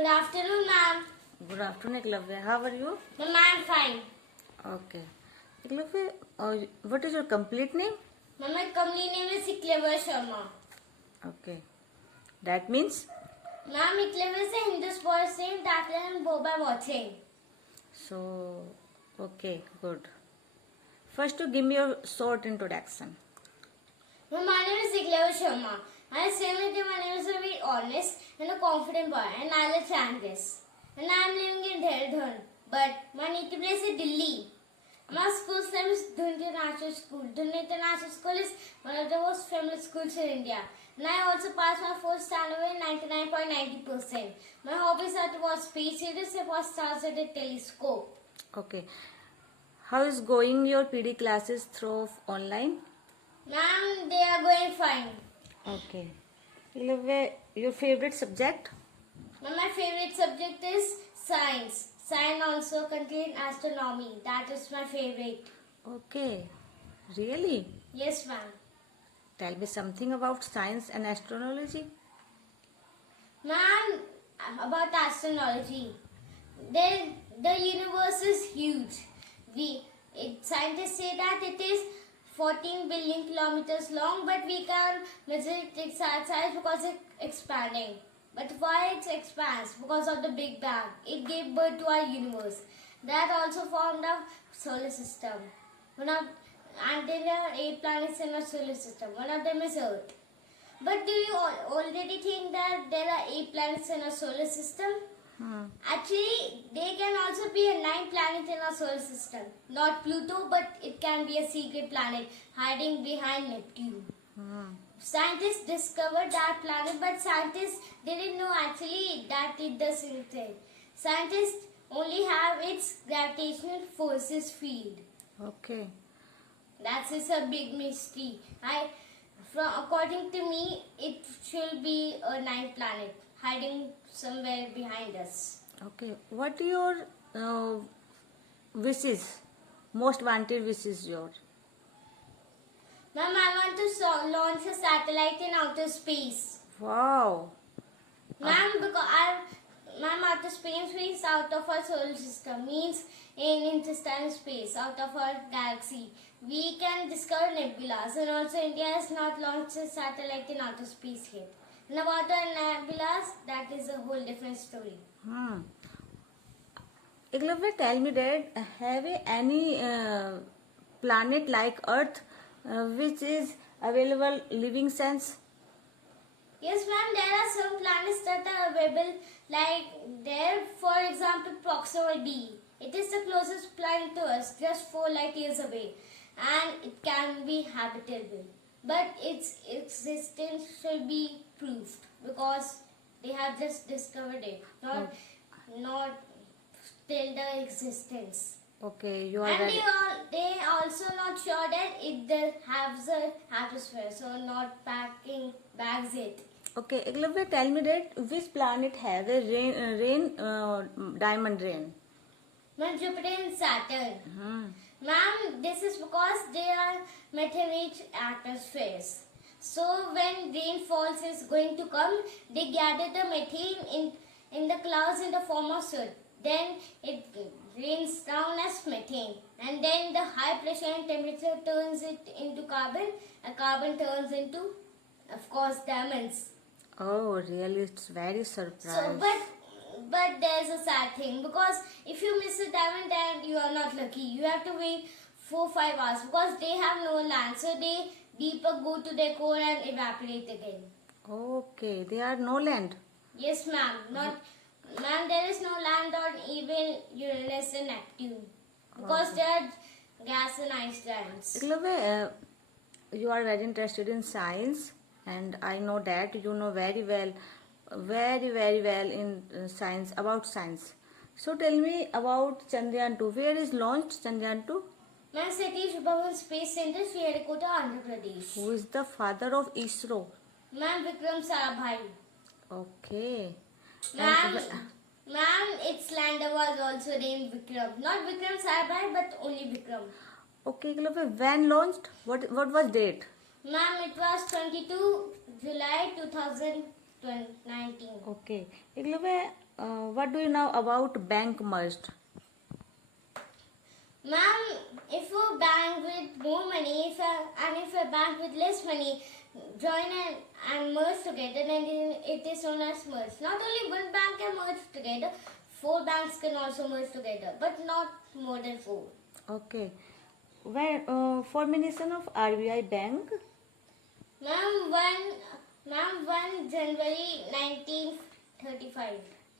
Good afternoon, ma'am. Good afternoon, Eklavya. How are you? Ma'am, I'm fine. Okay. Eklavya, what is your complete name? Ma'am, my company name is Iklever Sharma. Okay. That means? Ma'am, Iklever is a Hindu sports name that I am go by watching. So, okay, good. First, to give me your short introduction. Ma'am, my name is Iklever Sharma. I say my name is a very honest and a confident boy, and I like scientists. And I am living in Dehradun, but my native place is Delhi. My school's name is Dhun International School. Dhun International School is one of the most famous schools in India. And I also passed my fourth standard with 99.90%. My hobbies are to watch space series and watch stars at a telescope. Okay. How is going your PD classes through online? Ma'am, they are going fine. Okay. Eklavya, your favorite subject? Now, my favorite subject is science. Science also contains astronomy. That is my favorite. Okay. Really? Yes, ma'am. Tell me something about science and astronomy. Ma'am, about astronomy. The universe is huge. Scientists say that it is 14 billion kilometers long, but we can't measure its size because it's expanding. But why it expands? Because of the Big Bang. It gave birth to our universe. That also formed a solar system. And there are 8 planets in our solar system. One of them is Earth. But do you already think that there are 8 planets in our solar system? Actually, there can also be a 9th planet in our solar system. Not Pluto, but it can be a secret planet hiding behind Neptune. Scientists discovered that planet, but scientists didn't know actually that it doesn't exist. Scientists only have its gravitational forces field. Okay. That is a big mystery. According to me, it should be a 9th planet hiding somewhere behind us. Okay. What your wishes? Most wanted wishes your? Ma'am, I want to launch a satellite in outer space. Wow. Ma'am, outer space means out of our solar system, means in interstellar space, out of our galaxy. We can discover nebulas, and also India has not launched a satellite in outer space yet. And about our nebulas, that is a whole different story. Eklavya, tell me that have any planet like Earth which is available living sense? Yes, ma'am, there are some planets that are available, like there, for example, Proxima b. It is the closest planet to us, just 4 light years away, and it can be habitable. But its existence should be proved because they have just discovered it, not still the existence. Okay, you are And ready. they also not sure that it has a atmosphere, so not packing bags it. Okay, Eklavya, tell me that which planet has a diamond rain? Ma'am, Jupiter and Saturn. Ma'am, this is because they are methane-rich atmospheres. So when rainfalls is going to come, they gather the methane in the clouds in the form of soot. Then it rains down as methane, and then the high pressure and temperature turns it into carbon, and carbon turns into, of course, diamonds. Oh, really? It's very surprising. So, but there's a sad thing, because if you miss a diamond, then you are not lucky. You have to wait 4-5 hours because they have no land, so they deeper go to their core and evaporate again. Okay, they are no land. Yes, ma'am. Ma'am, there is no land on even Uranus and Neptune because they are gas and ice giants. Eklavya, you are very interested in science, and I know that you know very well in science, about science. So tell me about Chandrayaan 2. Where is launched Chandrayaan 2? Ma'am, Satish Dhawan Space Center, Sriharikota, Andhra Pradesh. Who is the father of ISRO? Ma'am, Vikram Sarabhai. Okay. Ma'am, its lander was also named Vikram. Not Vikram Sarabhai, but only Vikram. Okay, Eklavya, when launched? What was date? Ma'am, it was 22 July 2000. 19. Okay. Eklavya, what do you know about bank merged? Ma'am, if a bank with more money if a bank with less money join and merge together, then it is known as merge. Not only one bank can merge together, 4 banks can also merge together, but not more than 4. Okay. When formation of RBI Bank? Ma'am, 1 January 1935.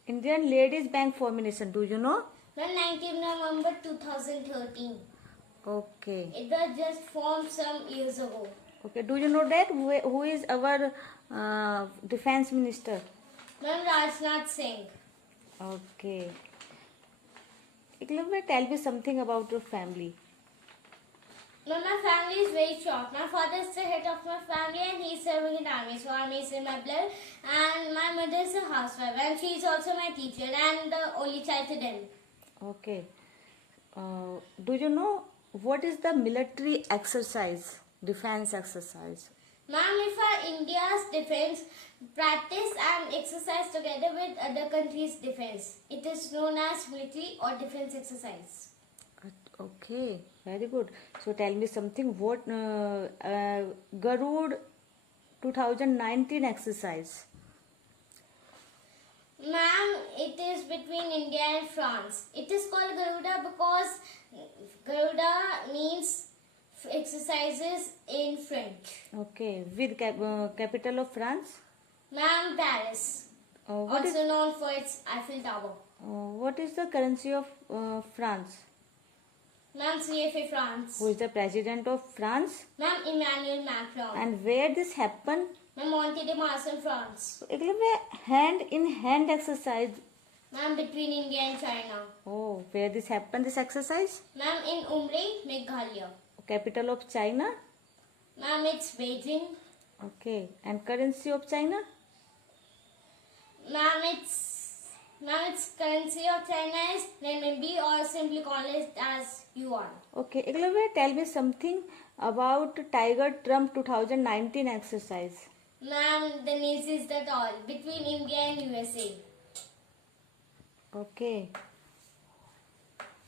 Indian Ladies Bank formation, do you know? Ma'am, 19 November 2013. Okay. It was just formed some years ago. Okay. Do you know that who is our defense minister? Ma'am, Rajnath Singh. Okay. Eklavya, tell me something about your family. Ma'am, my family is very short. My father is the head of my family and he is serving in army. So army is in my blood. And my mother is a housewife and she is also my teacher and the only child to them. Okay. Do you know what is the military exercise, defense exercise? Ma'am, if our India's defense practice and exercise together with other countries' defense, it is known as military or defense exercise. Okay, very good. So tell me something. What Garud 2019 exercise? Ma'am, it is between India and France. It is called Garuda because Garuda means exercises in French. Okay, with capital of France. Ma'am, Paris, What is also known for its Eiffel Tower. what is the currency of France? Ma'am, CFA France. Who is the president of France? Ma'am, Emmanuel Macron. And where this happened? Ma'am, Monte de Marsan, France. Eklavya, hand in hand exercise. Ma'am, between India and China. Oh, where this happened, this exercise? Ma'am, in Umrei, Meghalaya. Capital of China? Ma'am, it's Beijing. Okay, and currency of China? Ma'am, its currency of China is renminbi or simply called it as yuan. Okay, Eklavya, tell me something about Tiger Trump 2019 exercise. Ma'am, the news is that all between India and USA. Okay.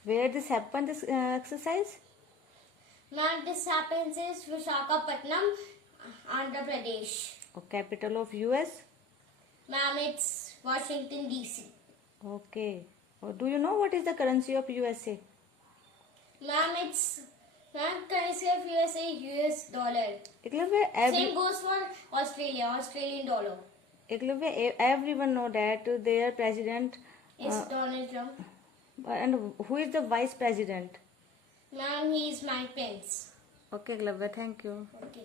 Where this happened, this exercise? Ma'am, this happens in Visakhapatnam, Andhra Pradesh. Capital of US? Ma'am, it's Washington DC. Okay. Do you know what is the currency of USA? Ma'am, currency of USA is US dollar. Eklavya, Same goes for Australia, Australian dollar. Eklavya, everyone know that their president Is Donald Trump. and who is the vice president? Ma'am, he is Mike Pence. Okay, Eklavya, thank you. Okay.